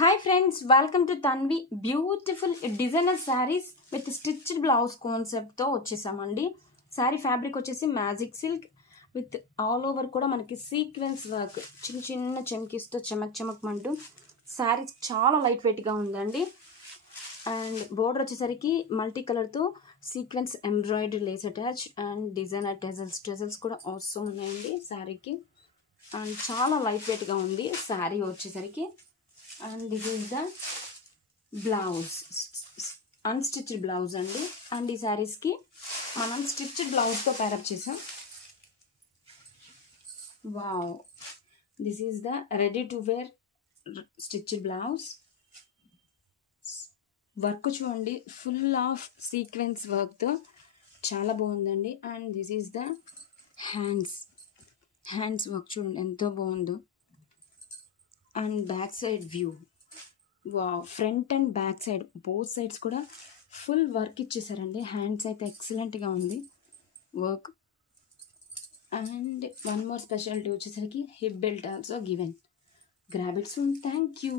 Hi friends, welcome to Tanvi beautiful designer sarees with stitched blouse concept తో వచ్చేసామండి. Sorry fabric వచ్చేసి magic silk with all over కూడా మనకి sequence work చిన్న చిన్న చెమ్కీస్తో చమక్ మంటూ సారీ చాలా లైట్ వెయిట్ గా ఉందండి. అండ్ బోర్డర్ వచ్చేసరికి మల్టీ కలర్ తో sequence embroidery lace attach and designer టెజల్స్ కూడా అవసరం ఉన్నాయండి సారీకి. అండ్ చాలా లైట్ వెయిట్ గా ఉంది సారీ వచ్చేసరికి. And this is the blouse, unstitched blouse అండి. అండ్ ఈ శారీస్కి మనం స్టిచ్డ్ బ్లౌజ్తో పేరప్ చేసాం. Wow, this is the ready to wear stitched blouse. Work చూడండి, ఫుల్ ఆఫ్ సీక్వెన్స్ వర్క్తో చాలా బాగుందండి. And this is the hands work చూడండి ఎంతో బాగుందో. And back side view, front and back side both sides కూడా ఫుల్ వర్క్ ఇచ్చేసారండి. Hands అయితే ఎక్సలెంట్గా ఉంది work. And one more speciality వచ్చేసరికి hip belt also given. Grab it soon. Thank you.